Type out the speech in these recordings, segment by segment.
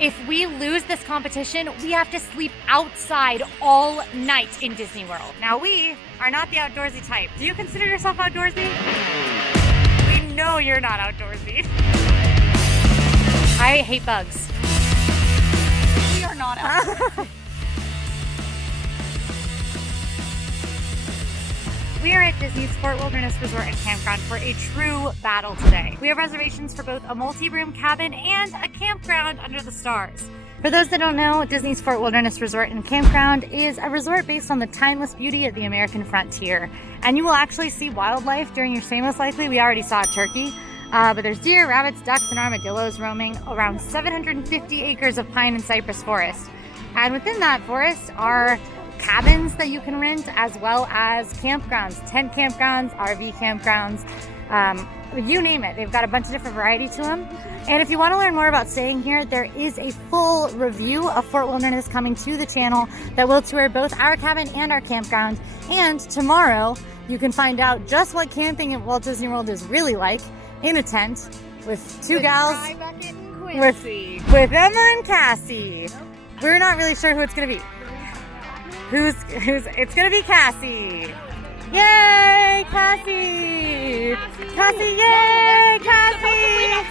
If we lose this competition, we have to sleep outside all night in Disney World. Now, we are not the outdoorsy type. Do you consider yourself outdoorsy? We know you're not outdoorsy. I hate bugs. We are not outdoorsy. We are at Disney's Fort Wilderness Resort and Campground for a true battle today. We have reservations for both a multi-room cabin and a campground under the stars. For those that don't know, Disney's Fort Wilderness Resort and Campground is a resort based on the timeless beauty of the American frontier. And you will actually see wildlife during your stay, most likely. We already saw a turkey. But there's deer, rabbits, ducks, and armadillos roaming around 750 acres of pine and cypress forest. And within that forest are cabins that you can rent, as well as campgrounds, tent campgrounds, RV campgrounds, you name it. They've got a bunch of different variety to them. And if you want to learn more about staying here, there is a full review of Fort Wilderness coming to the channel that will tour both our cabin and our campground. And tomorrow, you can find out just what camping at Walt Disney World is really like in a tent with two gals, with Emma and Cassie. We're not really sure who it's going to be. It's gonna be Cassie. Yay, Cassie! Cassie, yay, Cassie!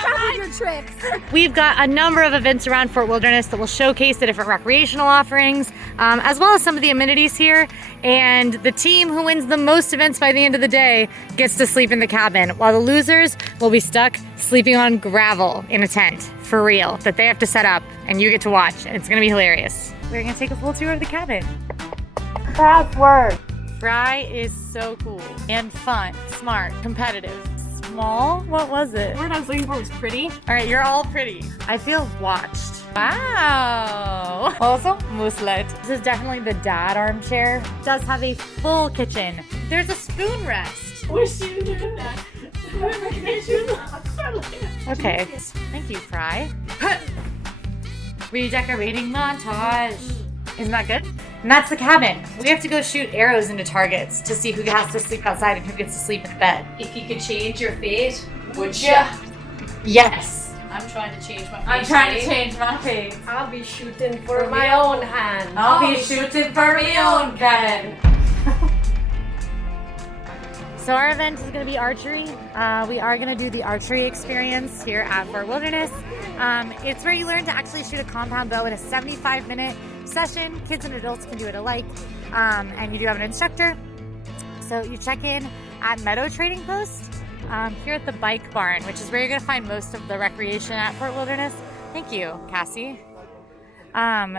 Stop your tricks. We've got a number of events around Fort Wilderness that will showcase the different recreational offerings, as well as some of the amenities here. And the team who wins the most events by the end of the day gets to sleep in the cabin, while the losers will be stuck sleeping on gravel in a tent, for real, that they have to set up, and you get to watch, and it's gonna be hilarious. We're gonna take a full tour of the cabin. Password. Fry is so cool and fun, smart, competitive, small. What was it? The word I was looking for was pretty. All right, you're all pretty. I feel watched. Wow. Also, mooslet. This is definitely the dad armchair. It does have a full kitchen. There's a spoon rest. Wish you knew that. Okay. Thank you, Fry. Redecorating montage. Isn't that good? And that's the cabin. We have to go shoot arrows into targets to see who has to sleep outside and who gets to sleep in the bed. If you could change your fate, would ya? Yes. I'm trying to change my fate. I'm trying to change my fate. I'll be shooting for my own hand. I'll be shooting for my own cabin. So our event is going to be archery. We are going to do the archery experience here at Fort Wilderness. It's where you learn to actually shoot a compound bow in a 75-minute session. Kids and adults can do it alike, and you do have an instructor. So you check in at Meadow Trading Post here at the Bike Barn, which is where you're going to find most of the recreation at Fort Wilderness. Thank you, Cassie.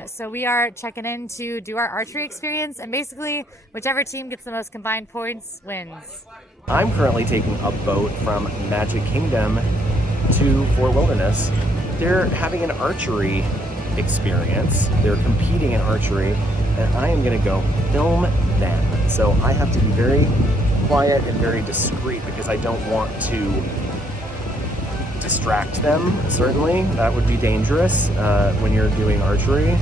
So we are checking in to do our archery experience, and basically whichever team gets the most combined points wins. I'm currently taking a boat from Magic Kingdom to Fort Wilderness. They're having an archery experience. They're competing in archery, and I am going to go film them. So I have to be very quiet and very discreet because I don't want to distract them. Certainly that would be dangerous when you're doing archery,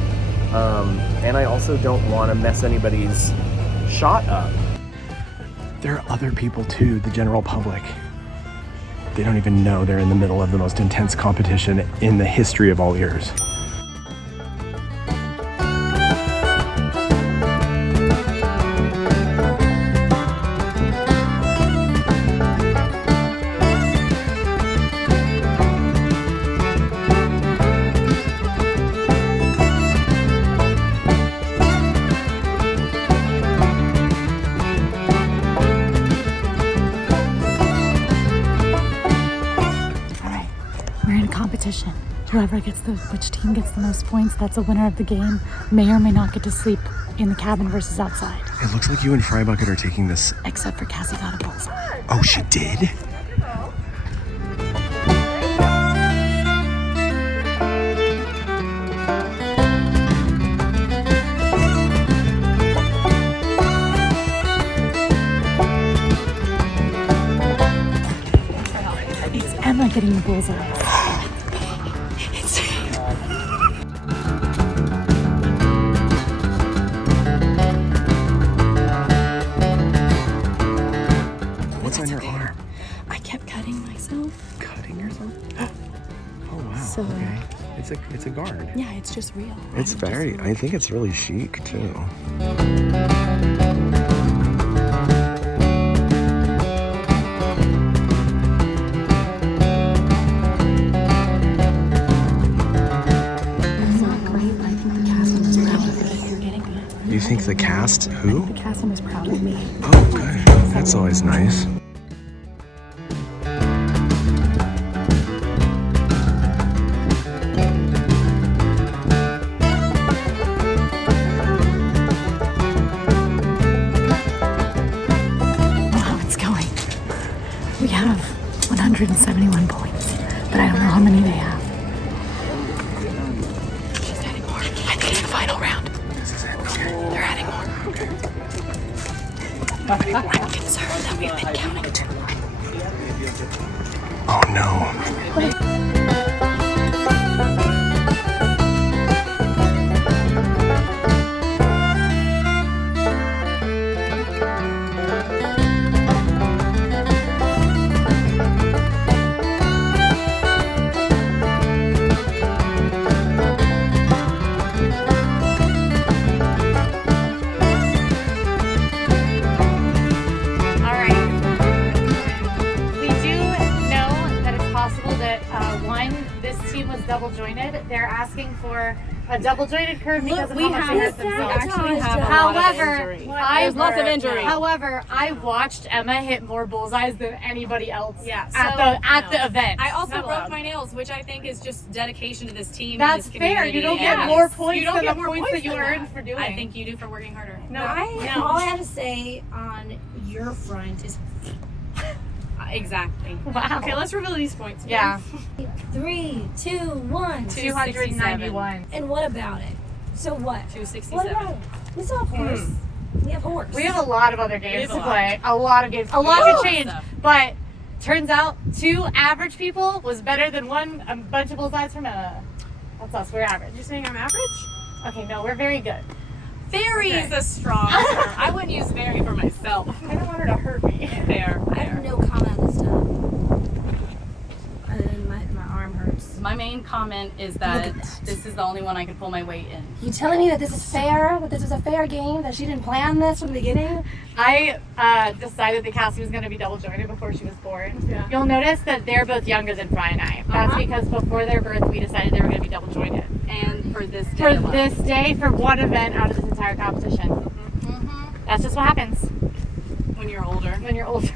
and I also don't want to mess anybody's shot up. There are other people too, the general public. They don't even know they're in the middle of the most intense competition in the history of AllEars. Competition. Whoever gets which team gets the most points, that's a winner of the game. May or may not get to sleep in the cabin versus outside. It looks like you and Frybucket are taking this. Except for Cassie got a bullseye. Oh, she did? It's Emma getting the bullseye. What's on your arm? I kept cutting myself. Cutting yourself? So It's a guard. yeah, it's just real. It's very. I think it's really chic too. It's not great, but I think the castle is proud of me. You're getting me. You think the cast? Who? The castle is proud of me. Oh, good. That's always nice. Wow, it's going. We have 171 points, but I don't know how many they have. She's adding more. I think it's the final round. This is it. Okay. They're adding more. Okay. I'm concerned that we've been counting too long. Oh no. All right. We do know that it's possible that this team was double jointed. They're asking for a double jointed curve because of how much they hurt themselves. There's lots of injury. However, I watched Emma hit more bullseyes than anybody else Yeah, at the event. I also Not broke allowed. my nails, which I think is just dedication to this team. That's and this fair. community. You don't get Yes. more points You don't than get the more points that you than earned for doing. I think you do for working harder. No. All I have to say on your front is Exactly. Wow. Okay, let's reveal these points. Yeah. 3, 2, 1. 291. And what about it? So what? What 267. about it? We still have horse. We have horse. We have a lot of other games have to a play. A lot of games. A lot Woo! could change. Stuff. But turns out 2 average people was better than a bunch of bullseyes from Emma. That's us. We're average. You're saying I'm average? Okay, no, we're very good. Very is a strong term. I wouldn't use very for myself. I don't want her to hurt me. Fair. I have no comment this time. Other than my arm hurts. My main comment is Look that at that. this is the only one I can pull my weight in. You telling me that this is fair? That this was a fair game? That she didn't plan this from the beginning? I decided that Cassie was going to be double jointed before she was born. Yeah. You'll notice that they're both younger than Fry and I. That's because before their birth, we decided they were going to be double jointed. And for this day For alone. this day, for one event out of this entire competition. That's just what happens When you're older. when you're older.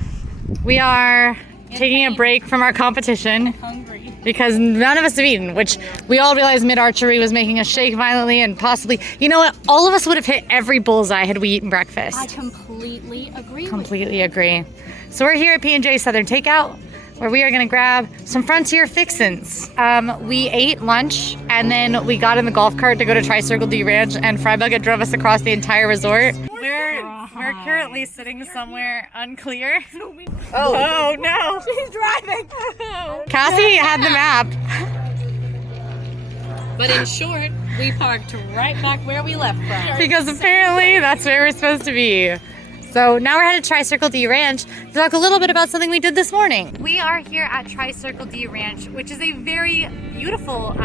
We are taking a break from our competition Hungry. because none of us have eaten, which we all realized mid-archery was making us shake violently and possibly, you know what, all of us would have hit every bullseye had we eaten breakfast. I completely agree Completely agree. So we're here at P&J Southern Takeout, where we are going to grab some Frontier fixins. We ate lunch, and then we got in the golf cart to go to Tri-Circle D Ranch, and Fry Bucket drove us across the entire resort. We're currently sitting somewhere unclear. Oh no! She's driving! Cassie had the map. But in short, we parked right back where we left from. Because apparently that's where we're supposed to be. So now we're headed to Tri-Circle D Ranch to talk a little bit about something we did this morning. We are here at Tri-Circle D Ranch, which is a very beautiful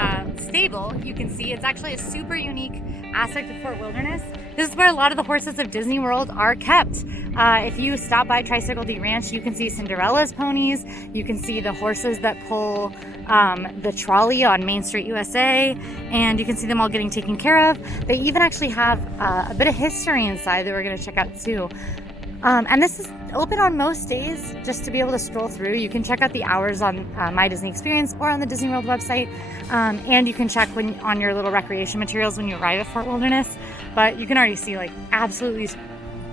stable. You can see it's actually a super unique aspect of Fort Wilderness. This is where a lot of the horses of Disney World are kept. If you stop by Tri-Circle D Ranch, you can see Cinderella's ponies. You can see the horses that pull the trolley on Main Street USA, and you can see them all getting taken care of. They even actually have a bit of history inside that we're going to check out too. And this is open on most days just to be able to stroll through. You can check out the hours on My Disney Experience or on the Disney World website. And you can check on your little recreation materials when you arrive at Fort Wilderness. But you can already see like absolutely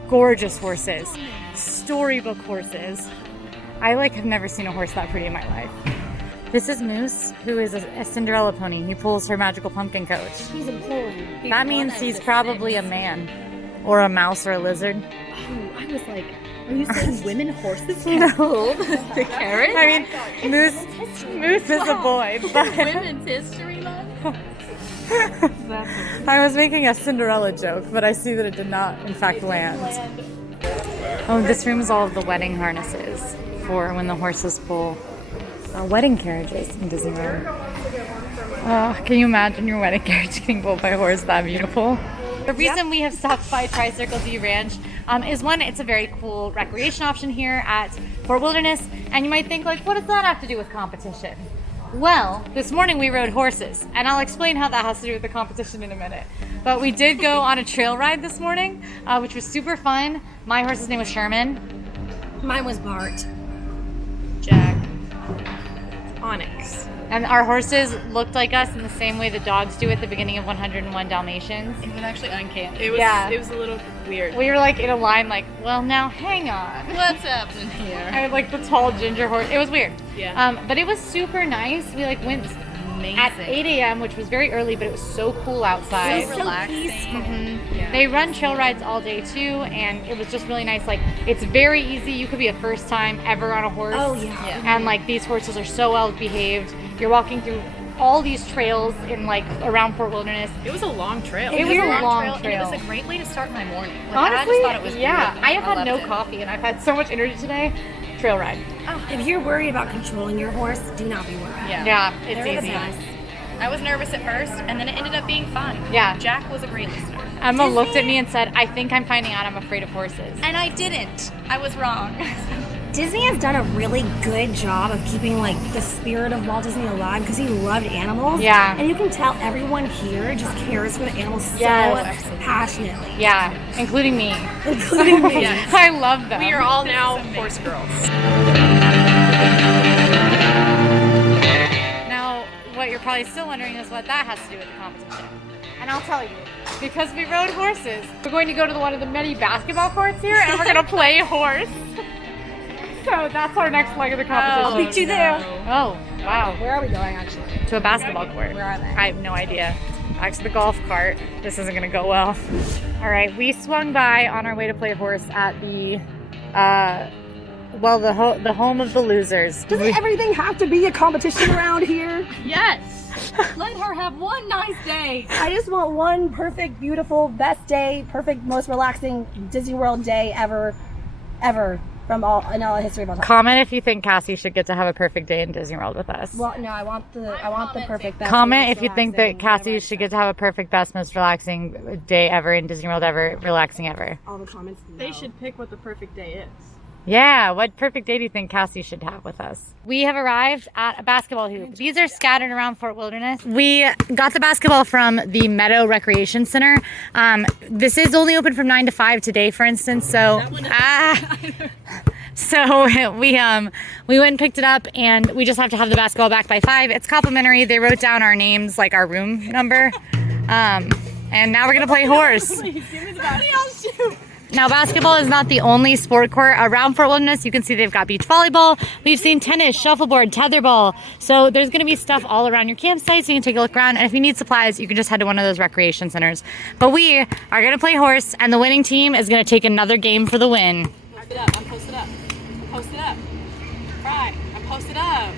gorgeous horses, storybook horses. I have never seen a horse that pretty in my life. This is Moose, who is a Cinderella pony. He pulls her magical pumpkin coach. He's important. That means he's probably a man or a mouse or a lizard. I was like, are you saying women horses No. hold the carrot? I mean, Moose is a boy, but Women's History Month? I was making a Cinderella joke, but I see that it did not, in fact, land. Oh, this room is all of the wedding harnesses for when the horses pull wedding carriages in Disney World. Can you imagine your wedding carriage getting pulled by a horse that beautiful? The reason we have stopped by Tri-Circle D Ranch is one, it's a very cool recreation option here at Fort Wilderness, and you might think like, what does that have to do with competition? Well, this morning we rode horses, and I'll explain how that has to do with the competition in a minute. But we did go on a trail ride this morning, which was super fun. My horse's name was Sherman. Mine was Bart. Jack. Onyx. And our horses looked like us in the same way the dogs do at the beginning of 101 Dalmatians. It was actually uncanny. It was, Yeah. It was a little weird. We were like in a line like, well now hang on. What's happening here? I had like the tall ginger horse. It was weird. Yeah. But it was super nice. We like went Amazing. at 8 a.m., which was very early, but it was so cool outside. It was so relaxing. peaceful. Yeah. They run trail rides all day too, and it was just really nice. Like, it's very easy. You could be a first time ever on a horse. Oh, yeah. And like, these horses are so well behaved. You're walking through all these trails in like around Fort Wilderness. It was a long trail. It was a long And trail. it was a great way to start my morning. Like, Honestly, I just thought it was yeah. great. I have had loved no it. coffee, and I've had so much energy today. Trail ride. If you're worried about controlling your horse, do not be worried. Yeah. Yeah, They're it's the easy. best. I was nervous at first, and then it ended up being fun. Yeah. Jack was a great listener. Emma looked at me and said, I think I'm finding out I'm afraid of horses. And I didn't. I was wrong. Disney has done a really good job of keeping like the spirit of Walt Disney alive because he loved animals. Yeah. And you can tell everyone here just cares for the animals Yes. so passionately. Yeah, including me. Including me. Yes. I love them. We are all now horse girls. Now, what you're probably still wondering is what that has to do with the competition. And I'll tell you, because we rode horses, we're going to go to one of the many basketball courts here, and we're going to play horse. So that's our next leg of the competition. I'll meet you there. Oh, wow. Where are we going actually? To a basketball court. Where are they? I have no idea. Back to the golf cart. This isn't going to go well. All right, we swung by on our way to play horse at the, the home of the losers. Does everything have to be a competition around here? Yes. Let her have one nice day. I just want one perfect, beautiful, best day, perfect, most relaxing Disney World day ever from all the history of all time. Comment if you think Cassie should get to have a perfect day in Disney World with us. Well, no, I want the perfect. Best, Comment most if you think that relaxing, Cassie whatever. should get to have a perfect, best, most relaxing day ever in Disney World ever, relaxing ever. All the comments. They should pick what the perfect day is. Yeah, what perfect day do you think Cassie should have with us? We have arrived at a basketball hoop. These are scattered around Fort Wilderness. We got the basketball from the Meadow Recreation Center. This is only open from 9 to 5 today, for instance, so... So we went and picked it up, and we just have to have the basketball back by 5. It's complimentary. They wrote down our names, like our room number. And now we're gonna play horse. Now, basketball is not the only sport court around Fort Wilderness. You can see they've got beach volleyball. We've seen tennis, shuffleboard, tetherball. So there's going to be stuff all around your campsite, so you can take a look around. And if you need supplies, you can just head to one of those recreation centers. But we are going to play horse, and the winning team is going to take another game for the win. Posted up. I'm posted up. I'm posted up. Right. I'm posted up.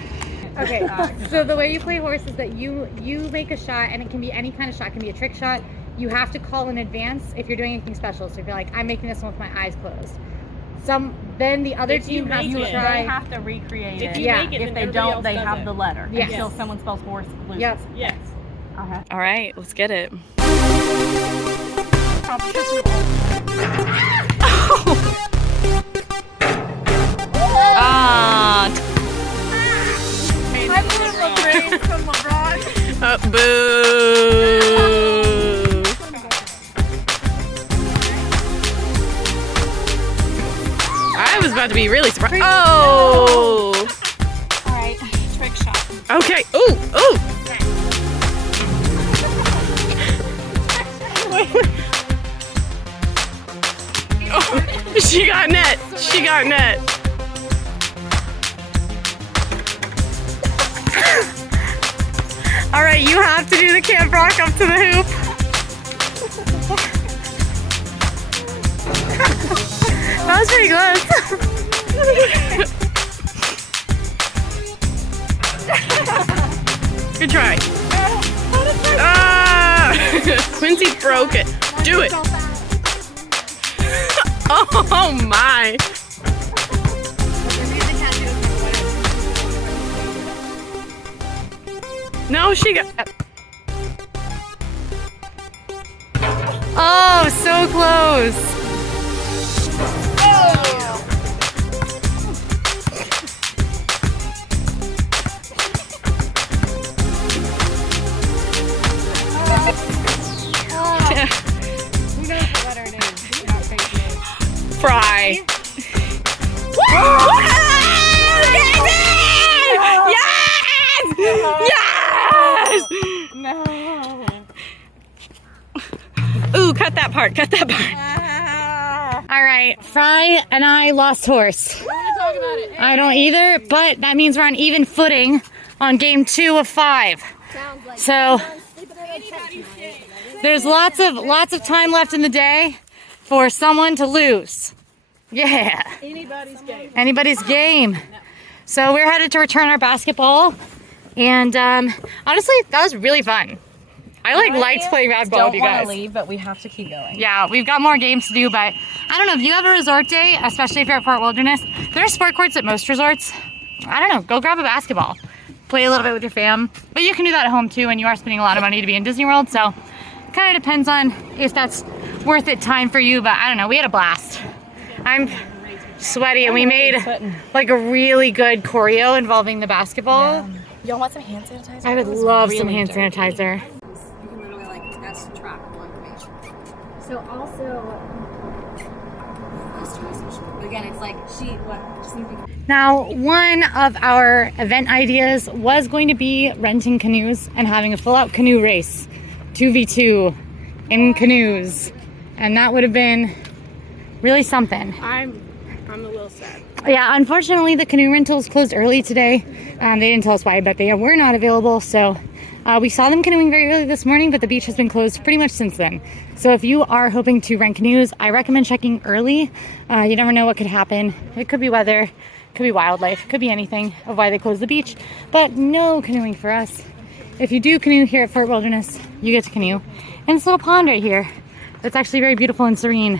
Okay, so the way you play horse is that you make a shot, and it can be any kind of shot. It can be a trick shot. You have to call in advance if you're doing anything special. So if you're like, I'm making this one with my eyes closed. Then the other team has to try. They have to recreate If it. you Yeah. make it, If then they everybody don't, else they does have it. the letter Yes. until someone spells horse loses. Yep. Yes. Okay. All right, let's get it. Ah. Boo. I was about to be really surprised. Oh. All right, trick shot. Okay. Ooh. Ooh. Oh, she got net. She got net. All right, you have to do the Camp Rock up to the hoop. That was pretty close. Good try. Ah! Quincy broke it. Do it. Oh my. No, she got. Oh, so close. Fry. Yes! No. Ooh, cut that part. Cut that part. All right, Fry and I lost horse. I don't either, but that means we're on even footing on game 2 of 5. So there's lots of time left in the day for someone to lose. Yeah. Anybody's game. So we're headed to return our basketball, and honestly, that was really fun. I liked playing basketball with you guys. Don't want to leave, but we have to keep going. Yeah, we've got more games to do, but I don't know, if you have a resort day, especially if you're at Fort Wilderness, there are sport courts at most resorts. I don't know, go grab a basketball. Play a little bit with your fam. But you can do that at home too, and you are spending a lot of money to be in Disney World, so it kind of depends on if that's worth it time for you, but I don't know, we had a blast. I'm sweaty, and we made like a really good choreo involving the basketball. Yeah. Y'all want some hand sanitizer? I would love some hand sanitizer. You can literally like that's track information. So also, again, it's like Now, one of our event ideas was going to be renting canoes and having a full-out canoe race, 2v2 in canoes, and that would have been really something. I'm a little sad. Yeah, unfortunately, the canoe rentals closed early today. They didn't tell us why, but they were not available. So we saw them canoeing very early this morning, but the beach has been closed pretty much since then. So if you are hoping to rent canoes, I recommend checking early. You never know what could happen. It could be weather, it could be wildlife, it could be anything of why they closed the beach. But no canoeing for us. If you do canoe here at Fort Wilderness, you get to canoe in this little pond right here. It's actually very beautiful and serene.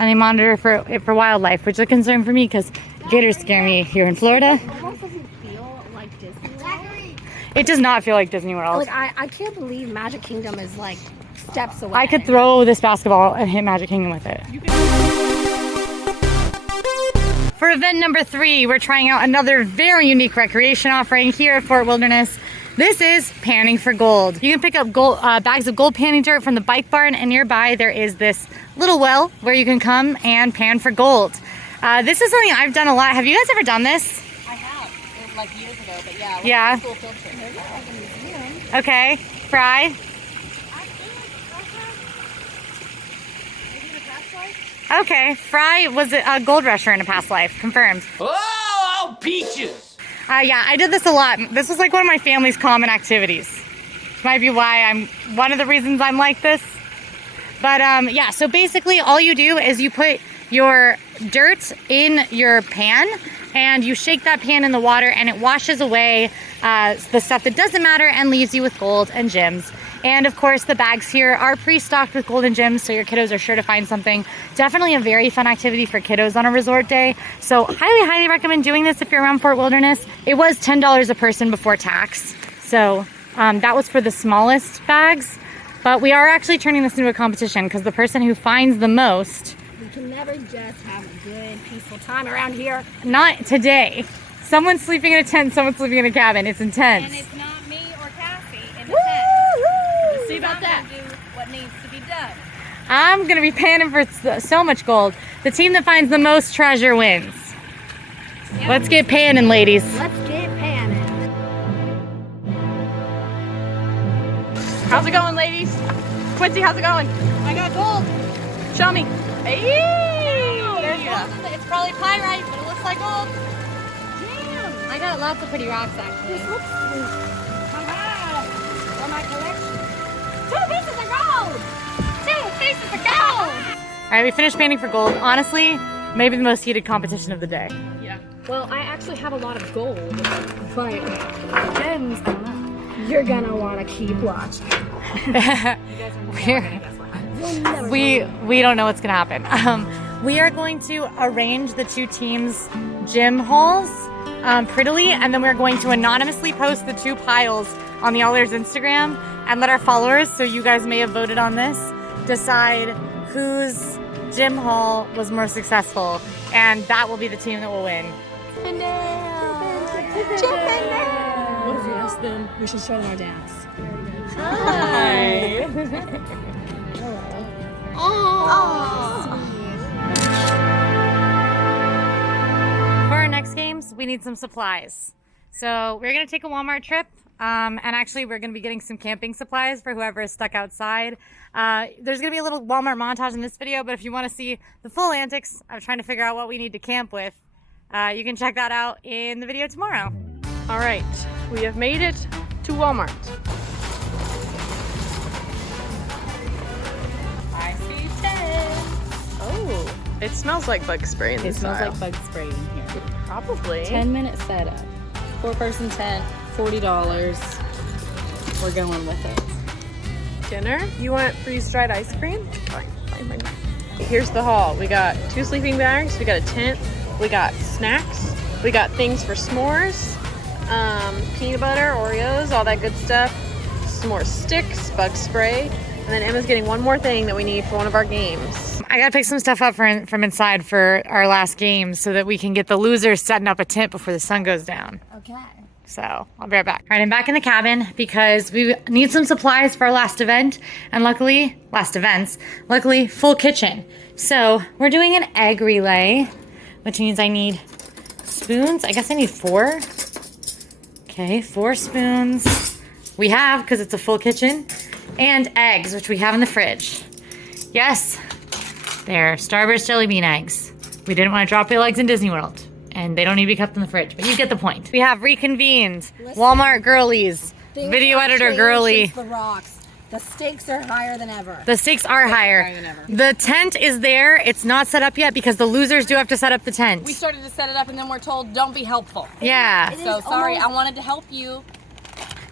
And they monitor for wildlife, which is a concern for me because gators scare me here in Florida. It almost doesn't feel like Disney World. It does not feel like Disney World. Like I can't believe Magic Kingdom is like steps away. I could throw this basketball and hit Magic Kingdom with it. For event number 3, we're trying out another very unique recreation offering here at Fort Wilderness. This is panning for gold. You can pick up bags of gold panning dirt from the bike barn, and nearby there is this little well where you can come and pan for gold. This is something I've done a lot. Have you guys ever done this? I have. It was like years ago, but yeah. Yeah. School field trip. Okay. Fry? Okay. Fry was a gold rusher in a past life. Confirmed. Oh, peaches! Yeah, I did this a lot. This was like one of my family's common activities. Might be why one of the reasons I'm like this. But yeah, so basically all you do is you put your dirt in your pan and you shake that pan in the water and it washes away the stuff that doesn't matter and leaves you with gold and gems. And of course the bags here are pre-stocked with gold and gems, so your kiddos are sure to find something. Definitely a very fun activity for kiddos on a resort day. So highly recommend doing this if you're around Fort Wilderness. It was $10 a person before tax. So that was for the smallest bags. But we are actually turning this into a competition because the person who finds the most... We can never just have a good, peaceful time around here. Not today. Someone's sleeping in a tent, someone's sleeping in a cabin. It's intense. And it's not me or Cassie in the Woo-hoo! tent. Let's see about that. Do what needs to be done. I'm going to be panning for so much gold. The team that finds the most treasure wins. Yep. Let's get panning, ladies. Let's get panning. How's it going, ladies? Quincy, how's it going? I got gold. Show me. Hey! There's gold in it. It's probably pyrite, but it looks like gold. Damn. I got lots of pretty rocks, actually. This looks for my collection. 2 pieces of gold. 2 pieces of gold. All right, we finished panning for gold. Honestly, maybe the most heated competition of the day. Well, I actually have a lot of gold, but gems, I don't know. You're gonna want to keep watching. We don't know what's gonna happen. We are going to arrange the 2 teams' gym hauls prettily, and then we're going to anonymously post the 2 piles on the AllEars Instagram and let our followers, so you guys may have voted on this, decide whose gym haul was more successful, and that will be the team that will win. What if we ask them? We should show them our dance. Hi. For our next games, we need some supplies. So we're gonna take a Walmart trip, and actually we're gonna be getting some camping supplies for whoever is stuck outside. There's gonna be a little Walmart montage in this video, but if you wanna see the full antics of trying to figure out what we need to camp with, you can check that out in the video tomorrow. All right, we have made it to Walmart. I see 10. Oh, it smells like bug spray in It this smells aisle. like bug spray in here. Probably. 10-minute setup. 4-person tent, $40. We're going with it. Dinner? You want freeze-dried ice cream? Fine. Here's the haul. We got 2 sleeping bags, we got a tent, we got snacks, we got things for s'mores, peanut butter, Oreos, all that good stuff, some more sticks, bug spray, and then Emma's getting one more thing that we need for one of our games. I gotta pick some stuff up from inside for our last game so that we can get the losers setting up a tent before the sun goes down. Okay. So I'll be right back. All right, I'm back in the cabin because we need some supplies for our last event, and luckily, full kitchen. So we're doing an egg relay, which means I need spoons. I guess I need 4. Okay, 4 spoons. We have, because it's a full kitchen, and eggs, which we have in the fridge. Yes, they're Starburst jelly bean eggs. We didn't want to drop the eggs in Disney World, and they don't need to be kept in the fridge, but you get the point. We have reconvened. Walmart girlies, video editor girly. The rocks. The stakes are higher than ever. The stakes are higher. The tent is there. It's not set up yet because the losers do have to set up the tent. We started to set it up and then we're told, don't be helpful. Yeah. So sorry, I wanted to help you.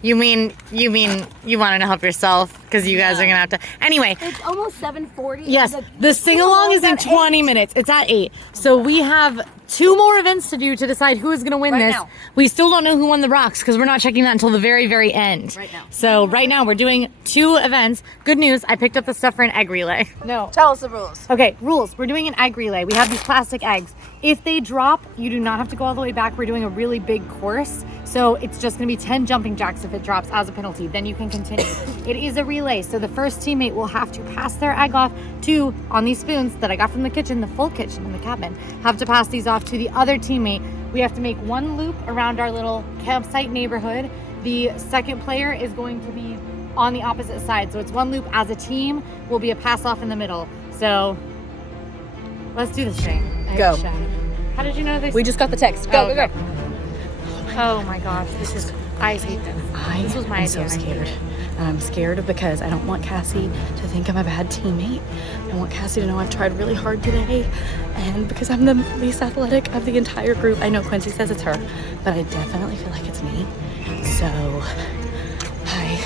You mean you wanted to help yourself because you guys are gonna have to. Anyway. It's almost 7:40. Yes, the sing-along is in 20 minutes. It's at 8. So we have 2 more events to do to decide who is going to win this. now. We still don't know who won the rocks because we're not checking that until the very, very end. Right now. So right now we're doing 2 events. Good news, I picked up the stuff for an egg relay. No. Tell us the rules. Okay, rules. We're doing an egg relay. We have these plastic eggs. If they drop, you do not have to go all the way back. We're doing a really big course. So it's just gonna be 10 jumping jacks if it drops as a penalty. Then you can continue. It is a relay. So the first teammate will have to pass their egg off to, on these spoons that I got from the kitchen, the full kitchen in the cabin, have to pass these off to the other teammate. We have to make 1 loop around our little campsite neighborhood. The second player is going to be on the opposite side. So it's 1 loop as a team, will be a pass off in the middle. So let's do this thing. Go. How did you know this? We just got the text. Go, go. Oh my gosh, I hate this. This was my idea. I'm so scared. And I'm scared because I don't want Cassie to think I'm a bad teammate. I want Cassie to know I've tried really hard today. And because I'm the least athletic of the entire group, I know Quincy says it's her, but I definitely feel like it's me. So I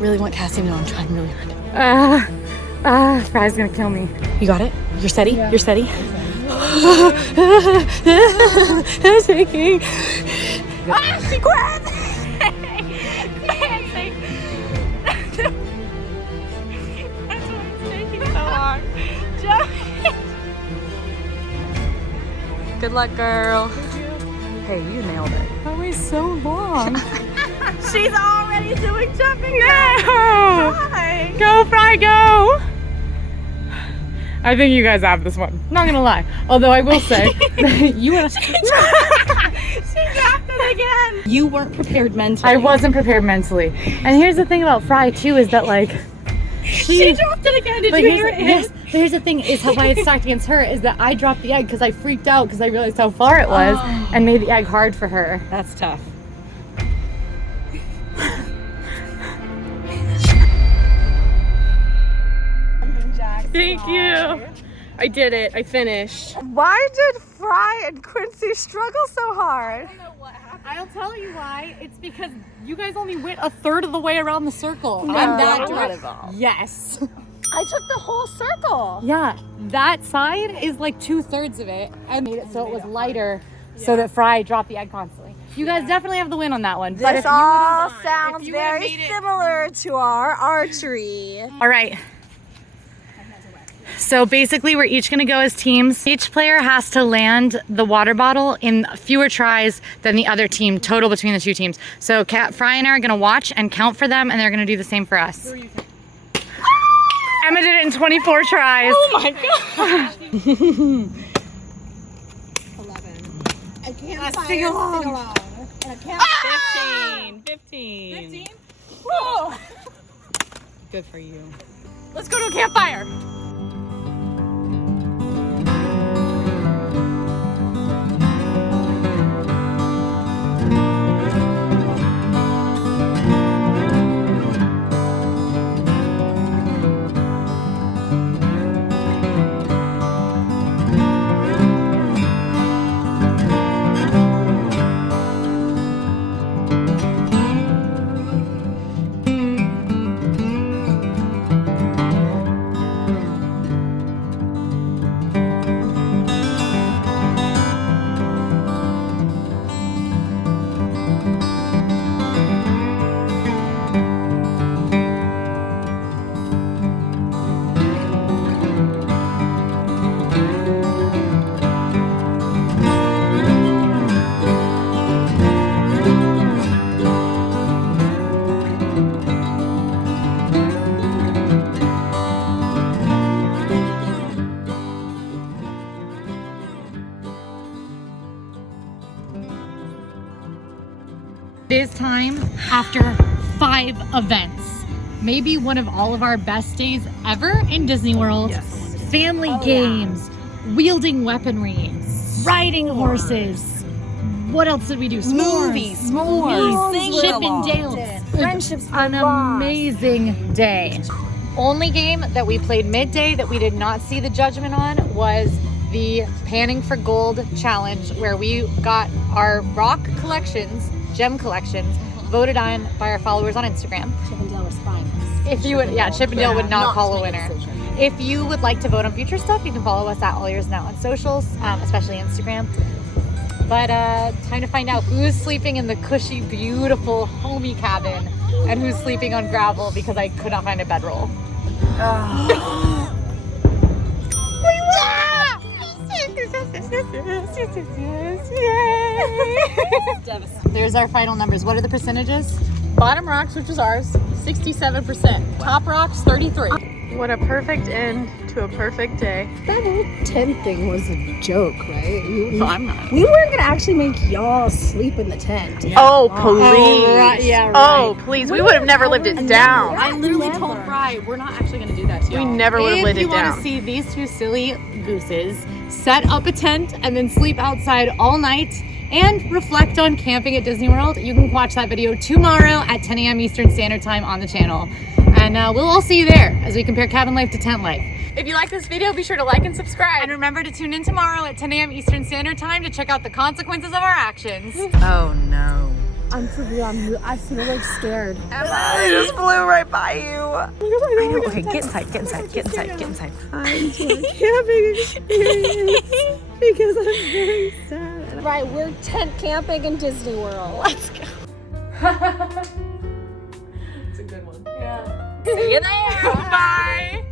really want Cassie to know I'm trying really hard. Fry's gonna kill me. You got it? You're steady? Yeah. You're steady? Shaking. She quit! That's why it's taking so long. Good luck, girl. Hey, you nailed it. That was so long. She's already doing jumping jacks. Go, Fry, go! I think you guys have this one. Not gonna lie. Although I will say, you were. She dropped it again. You weren't prepared mentally. I wasn't prepared mentally. And here's the thing about Fry too is that like She dropped it again. Did but you hear it? yes, but here's the thing is why it's stacked against her is that I dropped the egg because I freaked out because I realized how far it was and made the egg hard for her. That's tough. Thank you. I did it. I finished. Why did Fry and Quincy struggle so hard? I'll tell you why. It's because you guys only went a third of the way around the circle. No, I'm that I'm not direct. involved. Yes. I took the whole circle. Yeah, that side is like 2/3 of it. I made it so it was lighter so that Fry dropped the egg constantly. You guys definitely have the win on that one. This if all you sounds very similar to our archery. All right. So basically we're each gonna go as teams. Each player has to land the water bottle in fewer tries than the other team, total between the two teams. So Fry and I are gonna watch and count for them, and they're gonna do the same for us. Emma did it in 24 tries. Oh my god. 11. I can't sing along. And I can't 15. 15? Whoa. Good for you. Let's go to a campfire. It is time after 5 events. Maybe one of all of our best days ever in Disney World. Yes. Family games, wielding weaponry, riding horses. What else did we do? S'mores. S'mores. Chip and Dale. Friendships were An lost. amazing day. Only game that we played midday that we did not see the judgment on was the Panning for Gold challenge, where we got our rock collections, gem collections, voted on by our followers on Instagram. Chip and Dale were spying us. If you would, yeah, Chip and Dale would not call a to make winner. decision. If you would like to vote on future stuff, you can follow us at AllEars.net on socials, especially Instagram. But time to find out who's sleeping in the cushy, beautiful, homey cabin and who's sleeping on gravel because I could not find a bedroll. There's our final numbers. What are the percentages? Bottom rocks, which is ours, 67%. Top rocks, 33. What a perfect end to a perfect day. That whole tent thing was a joke, right? I'm not. We weren't gonna actually make y'all sleep in the tent. Oh, please. Yeah, right. Oh, please. We would have never lived it down. I literally told Fry, we're not actually gonna do that to We y'all. never would have If lived you it want down. to see these two silly gooses set up a tent and then sleep outside all night and reflect on camping at Disney World, you can watch that video tomorrow at 10 a.m. Eastern Standard Time on the channel. And we'll all see you there as we compare cabin life to tent life. If you like this video, be sure to like and subscribe. And remember to tune in tomorrow at 10 a.m. Eastern Standard Time to check out the consequences of our actions. Oh no. I'm for real. I feel like scared. Emma, I just flew right by you. I know. Okay, get inside, get inside, get inside, get inside. Camping experience because I'm very sad. Right, we're tent camping in Disney World. Let's go. It's a good one. Yeah. See you there. Bye.